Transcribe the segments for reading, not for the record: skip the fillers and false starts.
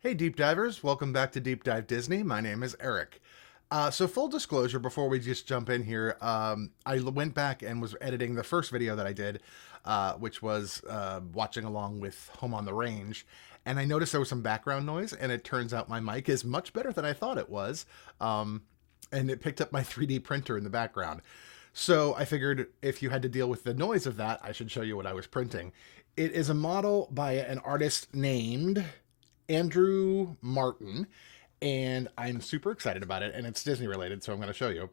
Hey Deep Divers, welcome back to Deep Dive Disney. My name is Eric. So full disclosure, before we just jump in here, I went back and was editing the first video that I did, which was watching along with Home on the Range, and I noticed there was some background noise, and it turns out my mic is much better than I thought it was, and it picked up my 3D printer in the background. So I figured if you had to deal with the noise of that, I should show you what I was printing. It is a model by an artist named Andrew Martin, and I'm super excited about it. And it's Disney related, so I'm going to show you.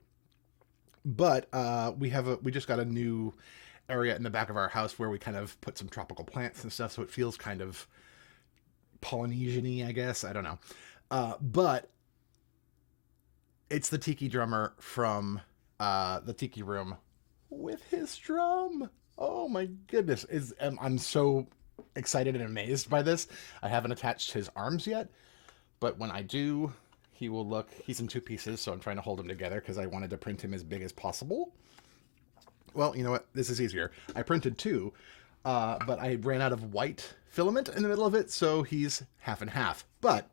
But we just got a new area in the back of our house where we kind of put some tropical plants and stuff, so it feels kind of Polynesian-y, I guess. I don't know, but it's the tiki drummer from the Tiki Room with his drum. Oh my goodness! I'm so excited and amazed by this. I haven't attached his arms yet, but when I do, he will look. He's in two pieces, so I'm trying to hold him together because I wanted to print him as big as possible. Well, you know what? This is easier. I printed two, but I ran out of white filament in the middle of it, so he's half and half. But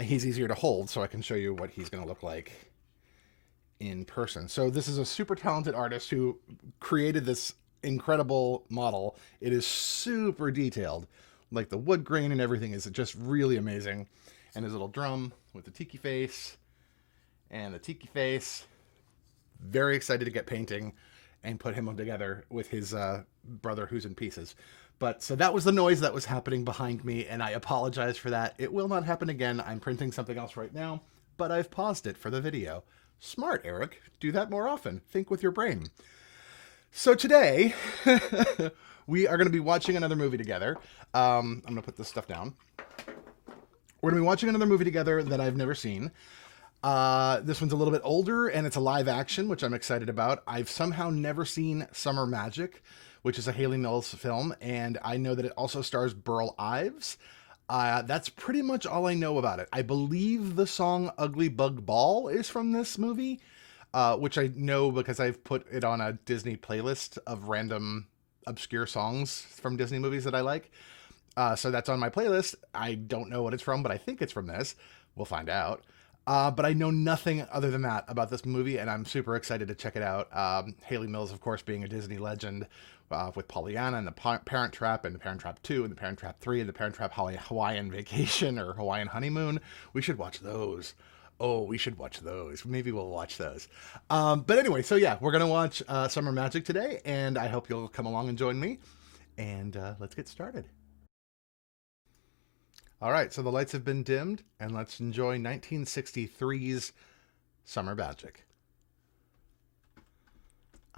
he's easier to hold, so I can show you what he's going to look like in person. So this is a super talented artist who created this incredible model. It is super detailed. Like the wood grain and everything is just really amazing. And his little drum with the tiki face and the tiki face. Very excited to get painting and put him together with his brother who's in pieces. But so that was the noise that was happening behind me, and I apologize for that. It will not happen again. I'm printing something else right now, but I've paused it for the video. Smart, Eric. Do that more often. Think with your brain. So today, we are going to be watching another movie together. I'm going to put this stuff down. We're going to be watching another movie together that I've never seen. This one's a little bit older, and it's a live action, which I'm excited about. I've somehow never seen Summer Magic, which is a Hayley Mills film, and I know that it also stars Burl Ives. That's pretty much all I know about it. I believe the song Ugly Bug Ball is from this movie, which I know because I've put it on a Disney playlist of random obscure songs from Disney movies that I like. So that's on my playlist. I don't know what it's from, but I think it's from this. We'll find out. But I know nothing other than that about this movie, and I'm super excited to check it out. Hayley Mills, of course, being a Disney legend, with Pollyanna and the Parent Trap and the Parent Trap 2 and the Parent Trap 3 and the Parent Trap Hawaiian Vacation or Hawaiian Honeymoon. We should watch those. Oh, we should watch those. Maybe we'll watch those. But anyway, so yeah, we're going to watch Summer Magic today, and I hope you'll come along and join me. And let's get started. All right, so the lights have been dimmed, and let's enjoy 1963's Summer Magic.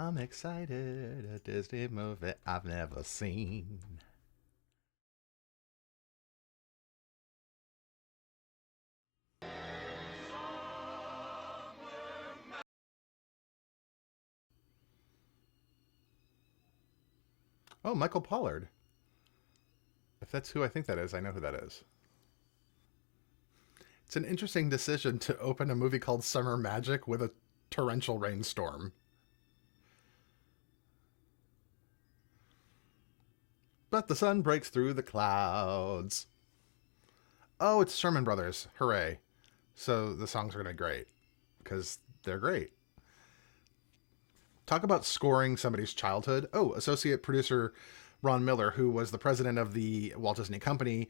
I'm excited, a Disney movie I've never seen. Oh, Michael Pollard. If that's who I think that is, I know who that is. It's an interesting decision to open a movie called Summer Magic with a torrential rainstorm. But the sun breaks through the clouds. Oh, it's Sherman Brothers. Hooray. So the songs are going to be great. Because they're great. Talk about scoring somebody's childhood. Oh, associate producer Ron Miller, who was the president of the Walt Disney Company.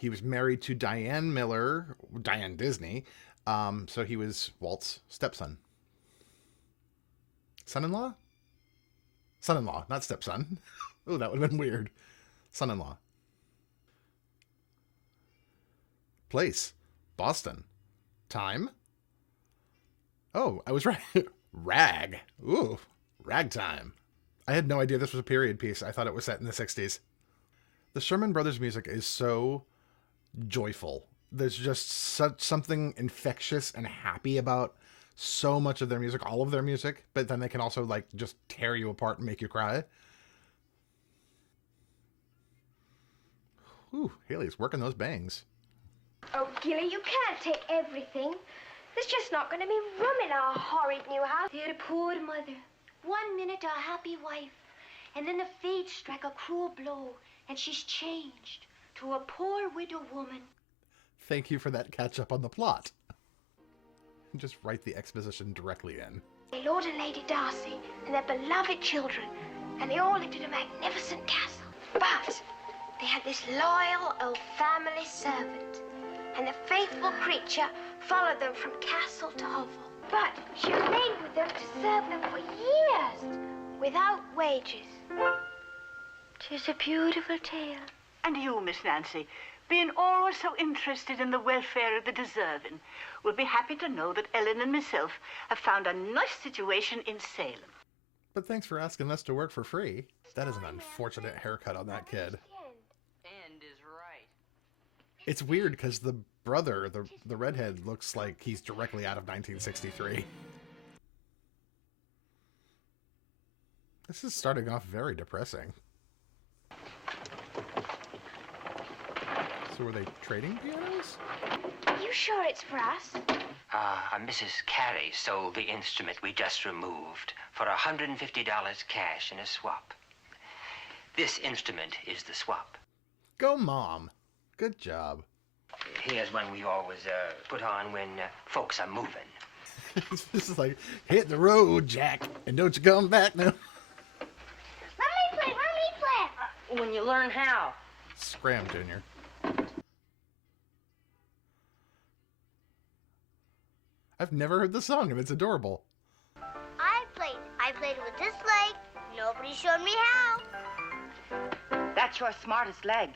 He was married to Diane Miller, Diane Disney. So he was Walt's stepson. Son-in-law? Son-in-law, not stepson. Oh, that would have been weird. Son-in-law. Place. Boston. Time. Oh, I was right. Rag. Ooh, ragtime. I had no idea this was a period piece. I thought it was set in the 60s. The Sherman Brothers music is so joyful. There's just such something infectious and happy about so much of their music, all of their music, but then they can also like just tear you apart and make you cry. Ooh, Haley's working those bangs. Oh, Gilly, you can't take everything. There's just not going to be room in our horrid new house. Dear poor mother, 1 minute a happy wife, and then the fates strike a cruel blow, and she's changed. to a poor widow woman. Thank you for that catch up on the plot. Just write the exposition directly in. Lord and Lady Darcy and their beloved children, and they all lived in a magnificent castle. But they had this loyal old family servant, and the faithful creature followed them from castle to hovel. But she remained with them to serve them for years, without wages. 'Tis a beautiful tale. And you, Miss Nancy, being always so interested in the welfare of the deserving, will be happy to know that Ellen and myself have found a nice situation in Salem. But thanks for asking us to work for free. That is an unfortunate haircut on that kid. End is right. It's weird because the brother, the redhead, looks like he's directly out of 1963. This is starting off very depressing. So were they trading pianos? Are you sure it's for us? Mrs. Carey sold the instrument we just removed for $150 cash in a swap. This instrument is the swap. Go, Mom. Good job. Here's one we always put on when folks are moving. This is like, hit the road, Jack, and don't you come back now. Let me play. When you learn how. Scram, Junior. I've never heard the song, and it's adorable. I played it with this leg. Nobody showed me how. That's your smartest leg.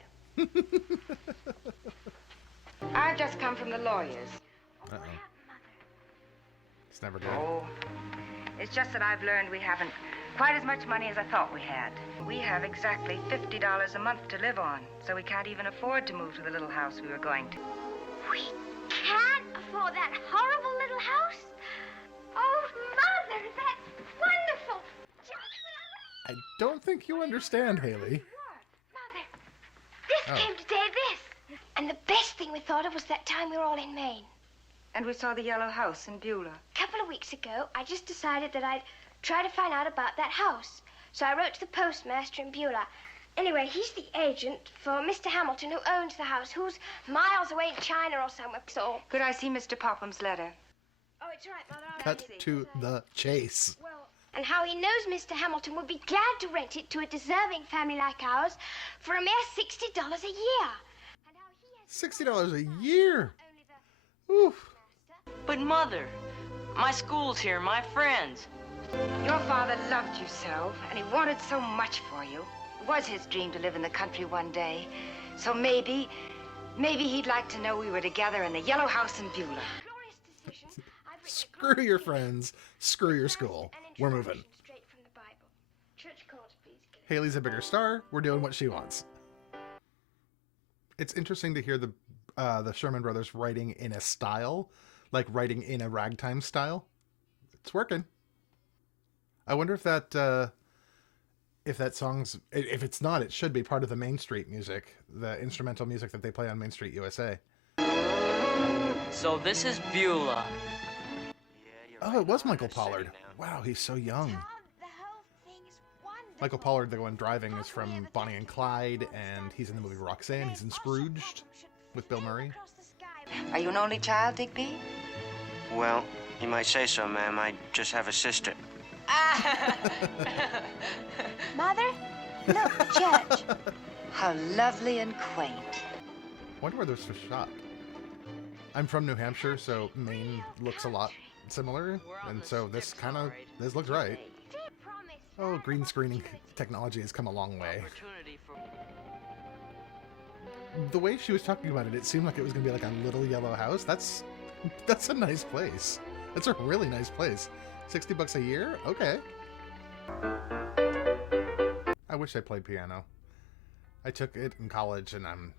I've just come from the lawyers. Uh-oh. It's never good. Oh, it's just that I've learned we haven't quite as much money as I thought we had. We have exactly $50 a month to live on, so we can't even afford to move to the little house we were going to. We can't afford that horrible little house. Oh, Mother, that's wonderful. I don't think you understand, Hayley. Mother, this Oh. came today, this. And the best thing we thought of was that time we were all in Maine. And we saw the yellow house in Beulah. A couple of weeks ago, I just decided that I'd try to find out about that house. So I wrote to the postmaster in Beulah. Anyway, he's the agent for Mr. Hamilton, who owns the house, who's miles away in China or somewhere. So, Could I see Mr. Popham's letter? oh, it's all right, Mother. Cut to the chase. Well, and how he knows Mr. Hamilton would be glad to rent it to a deserving family like ours for a mere $60 a year. And how he has $60 a year. only the Oof. But Mother, my school's here, my friends. Your father loved you so, and he wanted so much for you. It was his dream to live in the country one day. So maybe he'd like to know we were together in the yellow house in Beulah. glorious decision. I've written a Screw your friends. Screw your school. We're moving. straight from the Bible. Church chords, please. Haley's a bigger star. We're doing what she wants. It's interesting to hear the Sherman Brothers writing in a style, like writing in a ragtime style. It's working. I wonder if that song's, if it's not, it should be part of the Main Street music, the instrumental music that they play on Main Street USA. So this is Beulah. Oh, it was Michael Pollard. Wow, he's so young. The whole thing is wonderful. Michael Pollard, the one driving, is from Bonnie and Clyde, and he's in the movie Roxanne. He's in Scrooged with Bill Murray. Across the sky. Are you an only child, Digby? Well, you might say so, ma'am. I just have a sister. Mother, look, the church. How lovely and quaint. Wonder where this was shot. I'm from New Hampshire, so Maine looks a lot similar, and so this looks right. Oh, green screening technology has come a long way. Opportunity for The way she was talking about it, it seemed like it was gonna be like a little yellow house. That's a nice place. That's a really nice place. $60 a year? Okay. I wish I played piano. I took it in college and I'm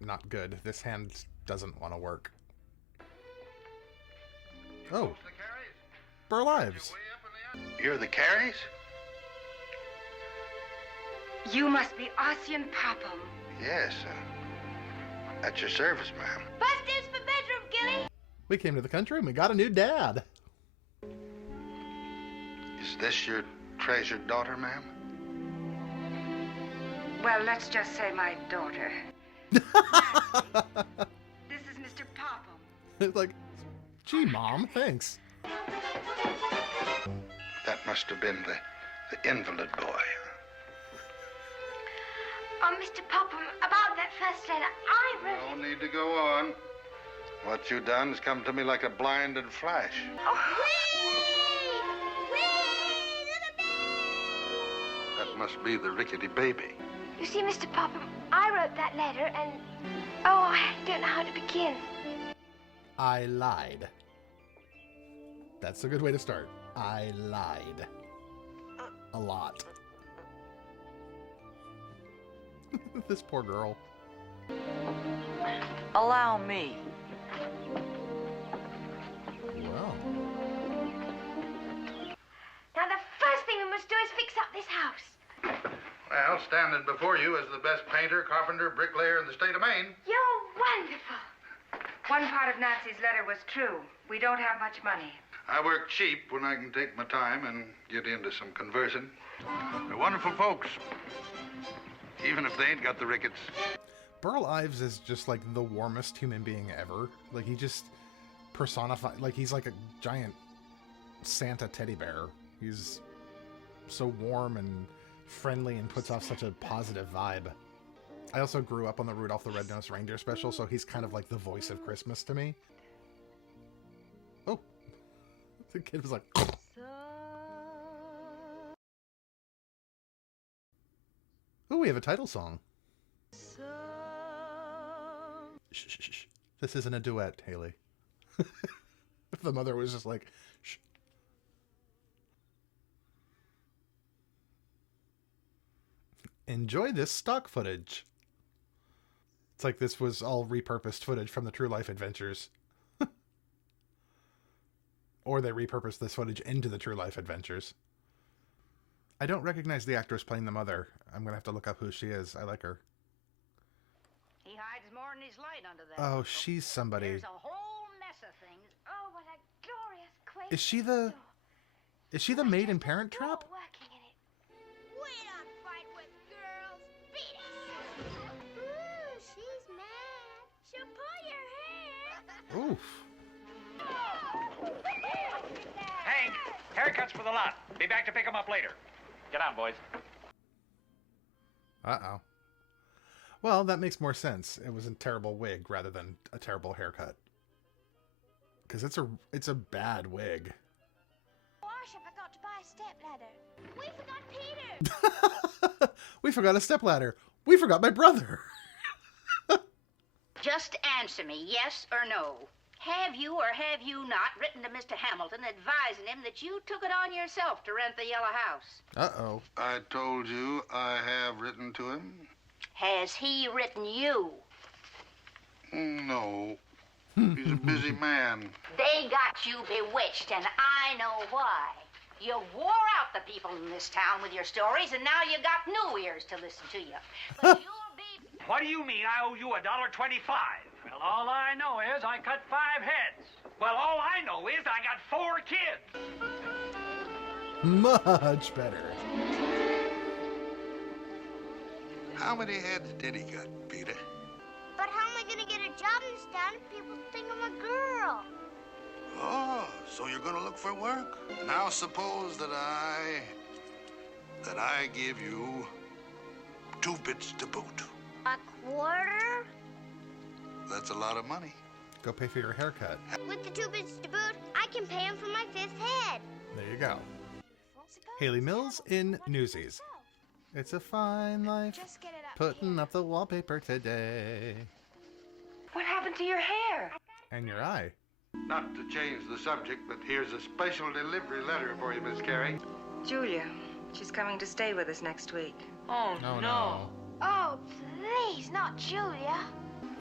not good. This hand doesn't want to work. Oh. Burl Ives. You're the Careys? You must be Ossian Popham. Yes, at your service, ma'am. Busters for bedroom, Gilly. We came to the country and we got a new dad. Is this your treasured daughter, ma'am? Well, let's just say my daughter. This is Mr. Popham. Like, gee, Mom, thanks. That must have been the invalid boy. Oh, Mr. Popham, about that first letter, I wrote No it. need to go on. What you done has come to me like a blinded flash. Oh, That must be the rickety baby. you see, Mr. Popham, I wrote that letter and... Oh, I don't know how to begin. I lied. That's a good way to start. I lied. A lot. This poor girl. Allow me. Well, Now, the first thing we must do is fix up this house. Well, standing before you as the best painter, carpenter, bricklayer in the state of Maine. You're wonderful. One part of Nancy's letter was true. We don't have much money. I work cheap when I can take my time and get into some conversing. They're wonderful folks, even if they ain't got the rickets. Burl Ives is just like the warmest human being ever. Like, he just personified, like, he's like a giant Santa teddy bear. He's so warm and friendly and puts off such a positive vibe. I also grew up on the Rudolph the Red-Nosed Reindeer special, so he's kind of like the voice of Christmas to me. Oh. The kid was like... Oh, we have a title song. Shh, shh, shh. This isn't a duet, Hayley. The mother was just like, shh. Enjoy this stock footage. It's like this was all repurposed footage from the True Life Adventures. Or they repurposed this footage into the True Life Adventures. I don't recognize the actress playing the mother. I'm going to have to look up who she is. I like her. He hides more than his light under that. Oh, she's somebody. There's a whole mess of things. Oh, what a glorious quaint Is she the maid in Parent Trap? working in it. We don't fight with girls. Beat it. Ooh, she's mad. She'll pull your hair. Oof. Hank, haircuts for the lot. Be back to pick them up later. Get on, boys. Uh-oh. Well, that makes more sense. It was a terrible wig rather than a terrible haircut. Because it's a bad wig. Gosh, I forgot to buy a stepladder. We forgot Peter. We forgot a stepladder. We forgot my brother. Just answer me, yes or no. Have you or have you not written to Mr. Hamilton advising him that you took it on yourself to rent the yellow house? Uh-oh. I told you I have written to him. Has he written you? No. He's a busy man. They got you bewitched, and I know why. You wore out the people in this town with your stories, and now you got new ears to listen to you. But you'll be... What do you mean I owe you $1.25? Well, all I know is I cut 5 heads. Well, all I know is I got 4 kids. Much better. How many heads did he got, Peter? But how am I gonna get a job in this town if people think I'm a girl? Oh, so you're gonna look for work? Now suppose that I give you 2 bits to boot. A quarter? That's a lot of money. Go pay for your haircut. With the 2 bits to boot, I can pay him for my 5th head. There you go. Hayley Mills in Newsies. It's a fine life, Just get it up putting here. up the wallpaper today. What happened to your hair? And your eye. Not to change the subject, but here's a special delivery letter for you, Miss Carey. Julia. She's coming to stay with us next week. Oh, Oh, no. no. Oh, please, not Julia.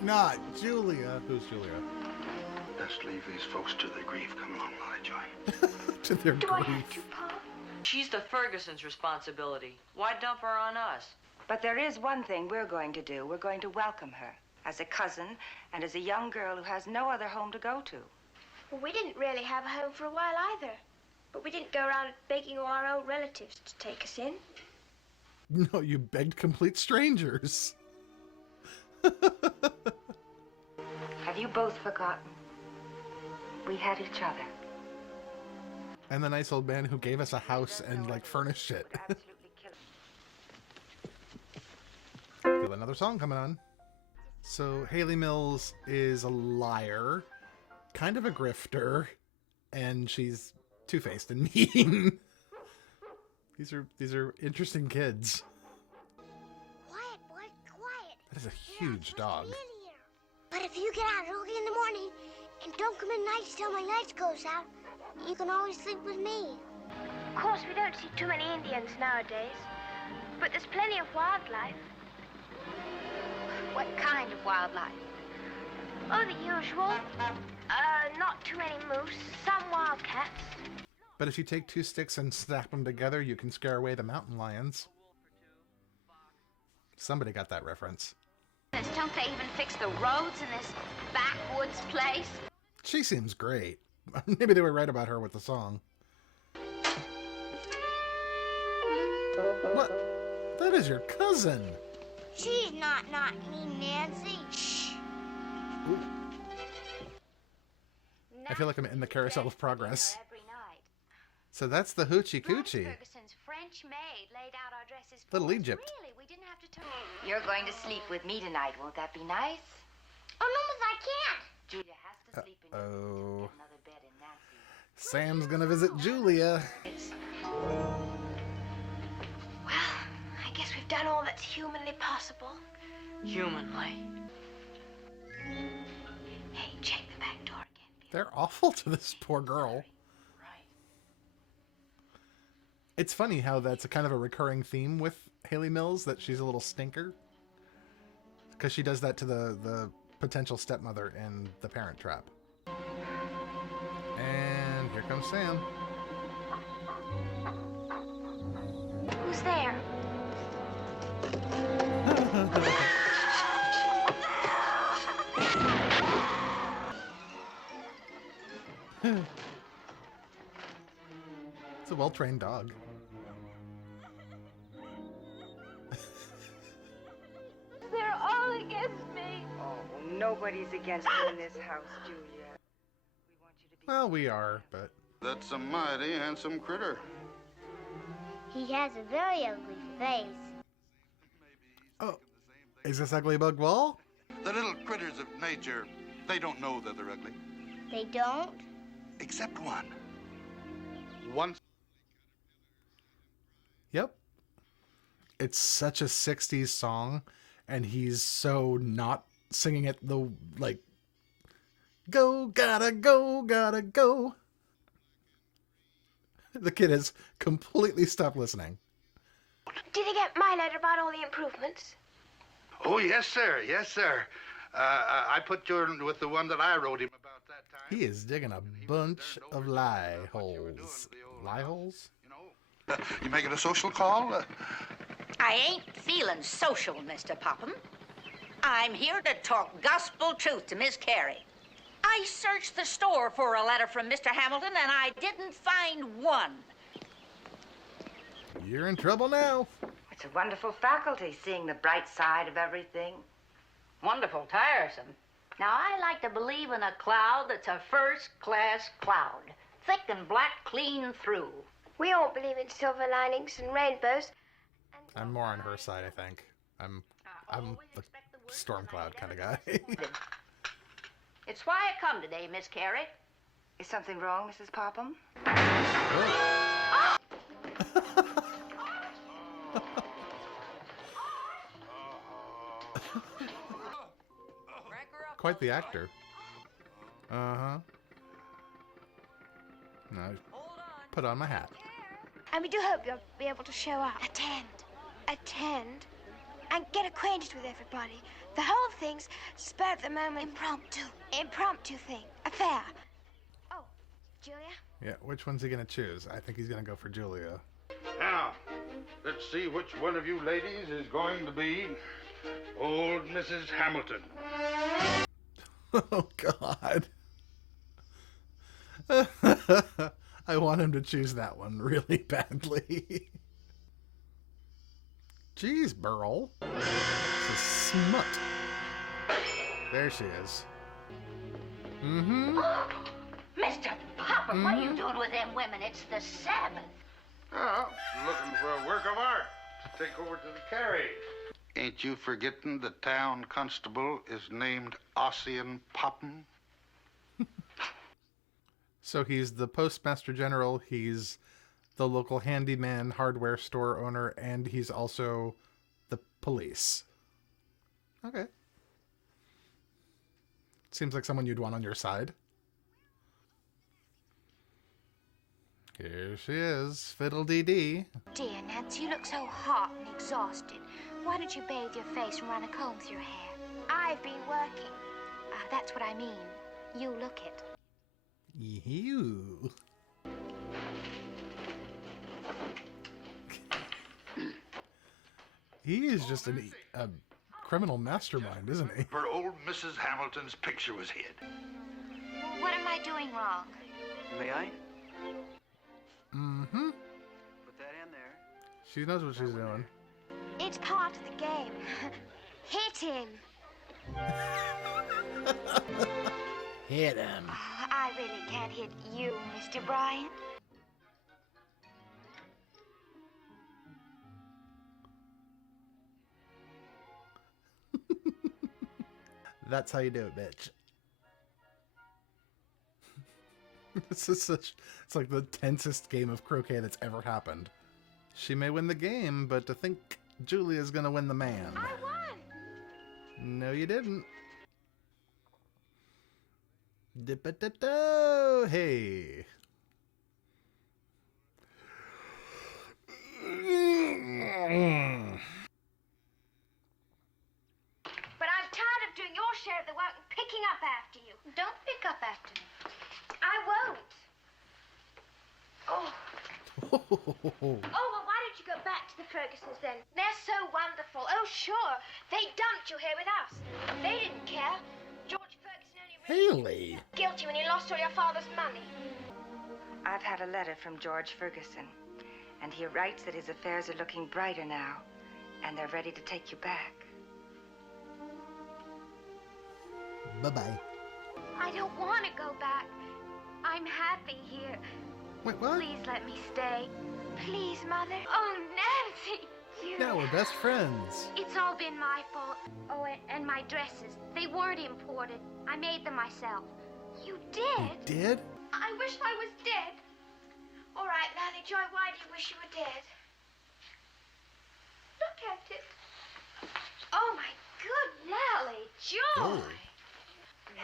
Not Julia. Who's Julia? Best leave these folks to their grief. Come along while I join. To their Do I grief. have to, Pa? She's the Ferguson's responsibility. Why dump her on us? But there is one thing we're going to do. We're going to welcome her as a cousin and as a young girl who has no other home to go to. Well, we didn't really have a home for a while either. But we didn't go around begging all our old relatives to take us in. No, you begged complete strangers. both forgotten. We had each other. And the nice old man who gave us a house and, like, furnished it. Feel another song coming on. So, Hayley Mills is a liar, kind of a grifter, and she's two-faced and mean. These are interesting kids. Quiet, boy, quiet. That is a huge dog. But if you get out early in the morning and don't come in nights till my lights goes out, you can always sleep with me. Of course, we don't see too many Indians nowadays, but there's plenty of wildlife. What kind of wildlife? Oh, the usual. Not too many moose, some wildcats. But if you take two sticks and snap them together, you can scare away the mountain lions. Somebody got that reference. Don't they even fix the roads in this backwoods place? She seems great. Maybe they were right about her with the song. What? That is your cousin. She's not me, Nancy. Shh. Ooh. I feel like I'm in the carousel of progress. So that's the Hoochie Coochie. Ferguson's French maid laid out our dresses for Little us. Egypt. Really, we didn't have to turn. You're going to sleep with me tonight. Won't that be nice? Oh, no, Miss, I can't. Julia has to sleep in your Oh. another bed in Nancy's. Sam's gonna visit Julia. Well, I guess we've done all that's humanly possible. Humanly. Hey, check the back door again. They're awful to this poor girl. It's funny how that's a kind of a recurring theme with Hayley Mills, that she's a little stinker. Because she does that to the potential stepmother in The Parent Trap. And here comes Sam. Who's there? It's a well-trained dog. They're all against me. Oh, nobody's against you in this house, Julia. We want you to be... Well, we are, but... That's a mighty handsome critter. He has a very ugly face. Oh, is this Ugly Bug Wall? The little critters of nature, they don't know that they're ugly. They don't? Except one. Once. Yep. It's such a 60s song, and he's so not singing it the, like, go, gotta go, gotta go. The kid has completely stopped listening. Did he get my letter about all the improvements? Oh, yes, sir. Yes, sir. I put you with the one that I wrote him about that time. He is digging a bunch of lie holes. Lie holes? You making a social call? I ain't feeling social, Mr. Popham. I'm here to talk gospel truth to Miss Carey. I searched the store for a letter from Mr. Hamilton, and I didn't find one. You're in trouble now. It's a wonderful faculty, seeing the bright side of everything. Wonderful tiresome. Now, I like to believe in a cloud that's a first-class cloud, thick and black clean through. We all believe in silver linings and rainbows. I'm more on her side, I think. I'm the storm cloud kind of guy. It's why I come today, Miss Carey. Is something wrong, Mrs. Popham? Quite the actor. Uh-huh. Now, put on my hat. And we do hope you'll be able to show up. Attend. And get acquainted with everybody. The whole thing's spur of the moment. Impromptu thing. Affair. Oh, Julia? Yeah, which one's he gonna choose? I think he's gonna go for Julia. Now, let's see which one of you ladies is going to be old Mrs. Hamilton. Oh, God. I want him to choose that one really badly. Jeez, Burl. It's a smut. There she is. Mm-hmm. Mr. Popham, what are you doing with them women? It's the Sabbath. Oh, looking for a work of art to take over to the Carey. Ain't you forgetting the town constable is named Ossian Popham? So he's the postmaster general, he's the local handyman hardware store owner, and he's also the police. Okay. Seems like someone you'd want on your side. Here she is, Fiddle-dee-dee. Dear Nancy, you look so hot and exhausted. Why don't you bathe your face and run a comb through your hair? I've been working. That's what I mean. You look it. Ew. He is just a criminal mastermind, isn't he? Where old Mrs. Hamilton's picture was hid. What am I doing wrong? May I? Mm-hmm. Put that in there. She knows what she's doing. It's part of the game. Hit him. Hit him. Oh, I really can't hit you, Mr. Bryant. That's how you do it, bitch. This is it's like the tensest game of croquet that's ever happened. She may win the game, but to think Julia's gonna win the man. I won. No, you didn't. Dip-a-da-do. Hey. But I'm tired of doing your share of the work and picking up after you. Don't pick up after me. I won't. Oh. Oh, well, why don't you go back to the Fergusons then? They're so wonderful. Oh, sure. They dumped you here with us. They didn't care. George Ferguson only Hayley. guilty when he lost all your father's money. I've had a letter from George Ferguson, and he writes that his affairs are looking brighter now, and they're ready to take you back. Bye-bye. I don't want to go back. I'm happy here. Wait, what? Please let me stay. Please, Mother. Oh, Nancy. You... Now we're best friends. It's all been my fault. Oh, and my dresses. They weren't imported. I made them myself. You did? You did? I wish I was dead. All right, Lally Joy, why do you wish you were dead? Look at it. Oh, my good Lally Joy. Oh.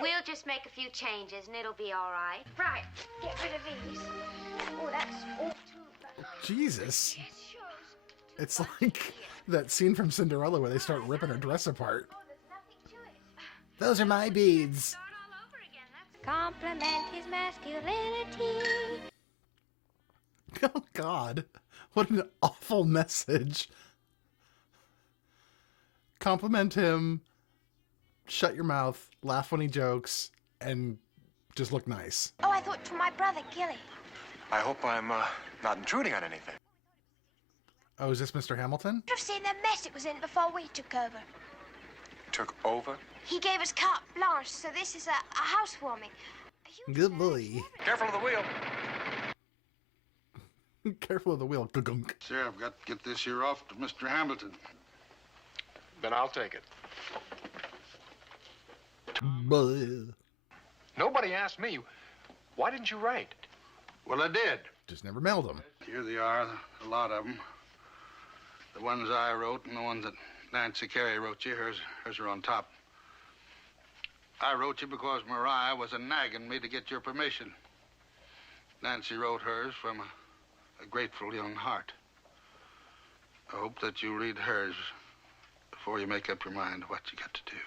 We'll just make a few changes and it'll be all right. Right, get rid of these. Oh, that's all too bad. Jesus. Yes, shows. It's like that scene from Cinderella where they start ripping her dress apart. Oh, there's nothing to it. Those are my beads. Start all over again. Compliment his masculinity. Oh, God. What an awful message. Compliment him. Shut your mouth. Laugh when he jokes. And just look nice. Oh, I thought for my brother, Gilly. I hope I'm not intruding on anything. Oh, is this Mr. Hamilton? You should have seen the mess it was in before we took over. Took over? He gave us carte blanche, so this is a housewarming. Good boy. Careful of the wheel. Careful of the wheel. Gunk. Sir, I've got to get this here off to Mr. Hamilton. Then I'll take it. Bleh. Nobody asked me. Why didn't you write? Well, I did. Just never mailed them. Here they are, a lot of them. The ones I wrote and the ones that Nancy Carey wrote you, hers are on top. I wrote you because Mariah was a nagging me to get your permission. Nancy wrote hers from a grateful young heart. I hope that you read hers before you make up your mind what you got to do.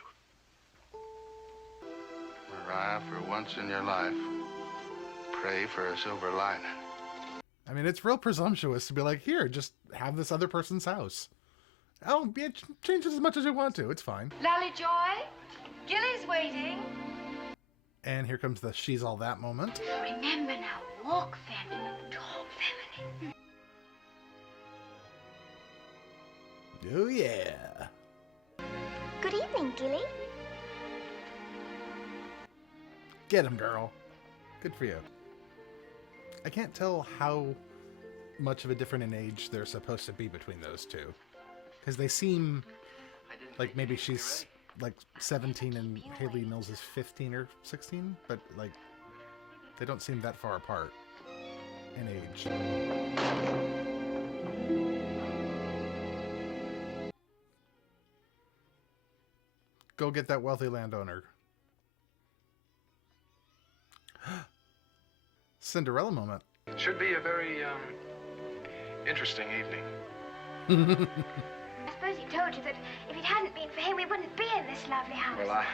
Mariah, for once in your life, pray for a silver lining. I mean, it's real presumptuous to be like, here, just have this other person's house. Oh, yeah, change it as much as you want to. It's fine. Lally Joy, Gilly's waiting. And here comes the she's all that moment. Remember now, walk feminine, talk feminine. Oh, yeah. Good evening, Gilly. Get him, girl. Good for you. I can't tell how much of a difference in age they're supposed to be between those two. Because they seem like maybe she's like 17 and Hayley Mills is 15 or 16, but like they don't seem that far apart in age. Go get that wealthy landowner. Cinderella moment. Should be a very, interesting evening. I suppose he told you that if it hadn't been for him, we wouldn't be in this lovely house. Well,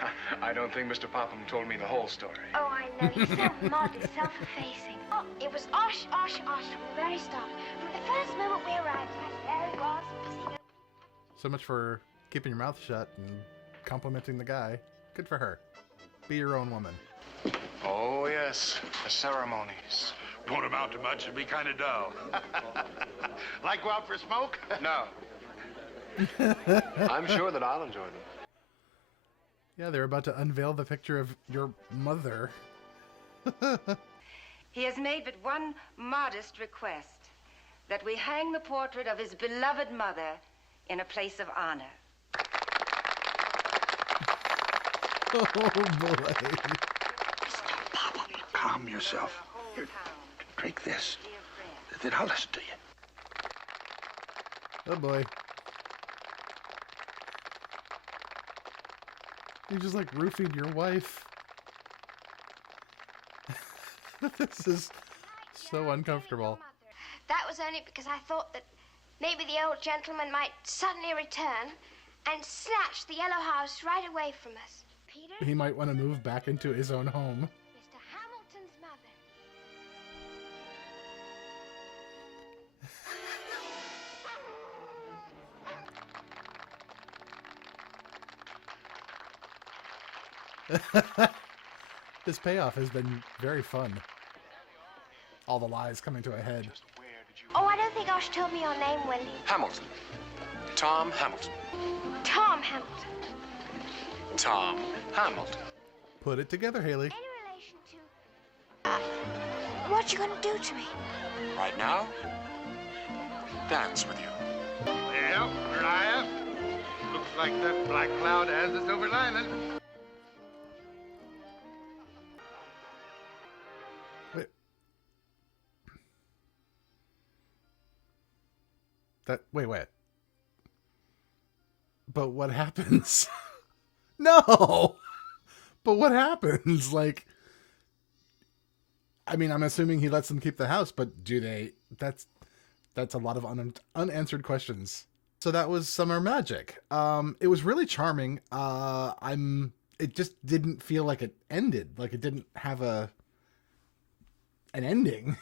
I don't think Mr. Popham told me the whole story. Oh, I know. He's so modest, self-effacing. Oh, it was Osh, Osh, Osh from the very start. From the first moment we arrived, there he was, singing. So much for keeping your mouth shut and complimenting the guy. Good for her. Be your own woman. Oh, yes. The ceremonies. Won't amount to much. It'd be kind of dull. Like go out for a smoke? No. I'm sure that I'll enjoy them. Yeah, they're about to unveil the picture of your mother. He has made but one modest request, that we hang the portrait of his beloved mother in a place of honor. Oh, boy. Calm yourself. Here, drink this. Then I'll listen to you. Oh, boy. You just like roofied your wife. This is so uncomfortable. That was only because I thought that maybe the old gentleman might suddenly return and snatch the yellow house right away from us. Peter? He might want to move back into his own home. Mr. Hamilton's mother. This payoff has been very fun. All the lies coming to a head. Oh, I don't think Osh told me your name, Wendy. Hamilton. Tom Hamilton. Tom Hamilton. Tom Hamilton. Put it together, Hayley. Any relation to... what you gonna do to me? Right now, dance with you. Well, Mariah, looks like that black cloud has a silver lining. Wait. Wait. But what happens? No! But what happens? Like, I mean, I'm assuming he lets them keep the house, but do they? That's a lot of unanswered questions. So that was Summer Magic. It was really charming. It just didn't feel like it ended. Like it didn't have an ending.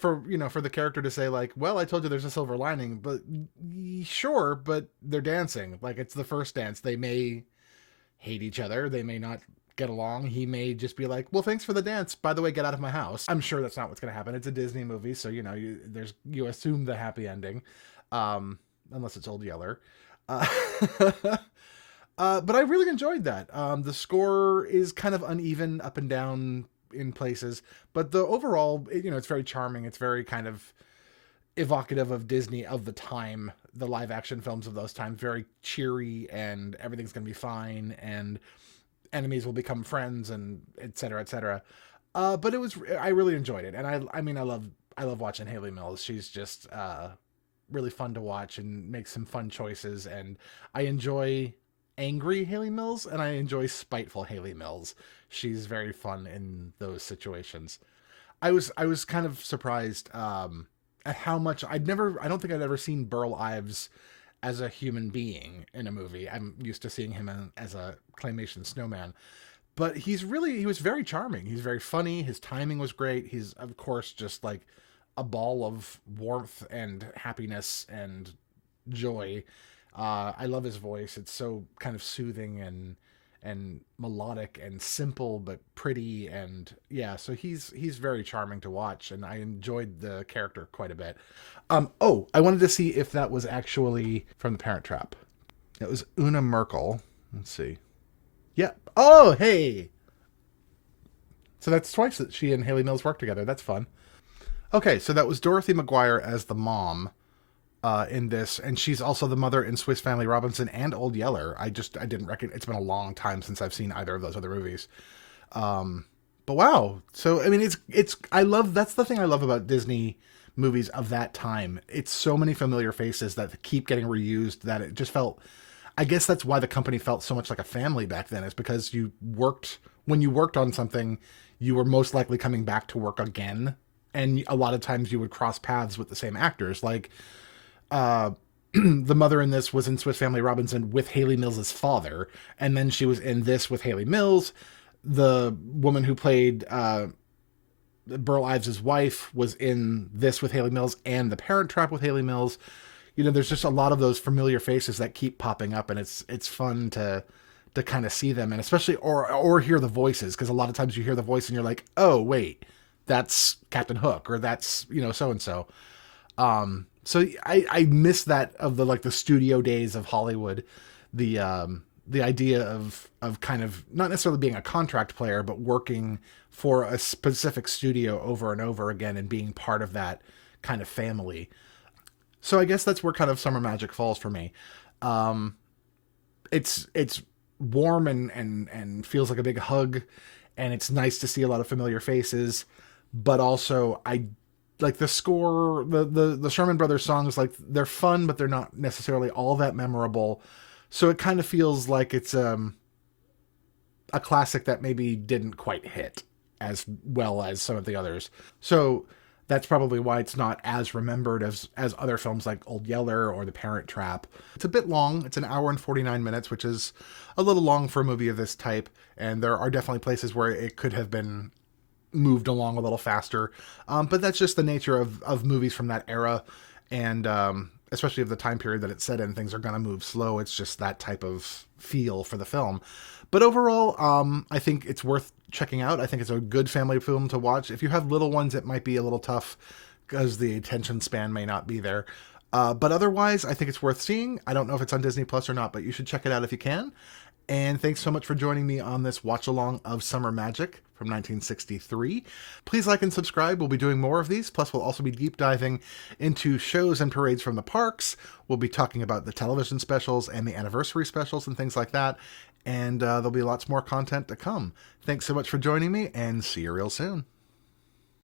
For the character to say like, well, I told you there's a silver lining, but sure, but they're dancing. Like it's the first dance. They may hate each other. They may not get along. He may just be like, well, thanks for the dance. By the way, get out of my house. I'm sure that's not what's going to happen. It's a Disney movie. So, you assume the happy ending, unless it's Old Yeller. But I really enjoyed that. The score is kind of uneven up and down in places, but the overall, it's very charming. It's very kind of evocative of Disney of the time, the live action films of those times, very cheery and everything's going to be fine and enemies will become friends and et cetera, et cetera. But I really enjoyed it. And I mean, I love watching Hayley Mills. She's just, really fun to watch and make some fun choices. And I enjoy angry Hayley Mills and I enjoy spiteful Hayley Mills. She's very fun in those situations. I was kind of surprised at how much I don't think I'd ever seen Burl Ives as a human being in a movie. I'm used to seeing him as a claymation snowman, but he was very charming. He's very funny. His timing was great. He's of course just like a ball of warmth and happiness and joy. I love his voice. It's so kind of soothing and melodic and simple but pretty, and yeah, so he's very charming to watch, and I enjoyed the character quite a bit. I wanted to see if that was actually from The Parent Trap. It was Una Merkel. Let's see. Yeah. Oh, hey. So that's twice that she and Hayley Mills worked together. That's fun. Okay, so that was Dorothy McGuire as the mom in this, and she's also the mother in Swiss Family Robinson and Old Yeller. I didn't reckon. It's been a long time since I've seen either of those other movies. But wow. So, I mean, that's the thing I love about Disney movies of that time. It's so many familiar faces that keep getting reused that it just felt, I guess that's why the company felt so much like a family back then, is because when you worked on something, you were most likely coming back to work again. And a lot of times you would cross paths with the same actors. Like, the mother in this was in Swiss Family Robinson with Hayley Mills' father. And then she was in this with Hayley Mills. The woman who played Burl Ives' wife was in this with Hayley Mills and The Parent Trap with Hayley Mills. You know, there's just a lot of those familiar faces that keep popping up, and it's fun to kind of see them, and especially or hear the voices, because a lot of times you hear the voice and you're like, oh wait, that's Captain Hook, or that's, you know, so and so. So I miss that of the studio days of Hollywood, the idea of kind of not necessarily being a contract player, but working for a specific studio over and over again and being part of that kind of family. So I guess that's where kind of Summer Magic falls for me. It's warm and feels like a big hug, and it's nice to see a lot of familiar faces, but also I like the score, the Sherman Brothers songs, like they're fun, but they're not necessarily all that memorable. So it kind of feels like it's a classic that maybe didn't quite hit as well as some of the others. So that's probably why it's not as remembered as other films like Old Yeller or The Parent Trap. It's a bit long. It's an hour and 49 minutes, which is a little long for a movie of this type. And there are definitely places where it could have been moved along a little faster. But that's just the nature of movies from that era. And especially of the time period that it's set in, things are going to move slow. It's just that type of feel for the film. But overall, I think it's worth checking out. I think it's a good family film to watch. If you have little ones, it might be a little tough because the attention span may not be there. But otherwise, I think it's worth seeing. I don't know if it's on Disney Plus or not, but you should check it out if you can. And thanks so much for joining me on this watch along of Summer Magic from 1963. Please like and subscribe. We'll be doing more of these. Plus, we'll also be deep diving into shows and parades from the parks. We'll be talking about the television specials and the anniversary specials and things like that. And there'll be lots more content to come. Thanks so much for joining me, and see you real soon.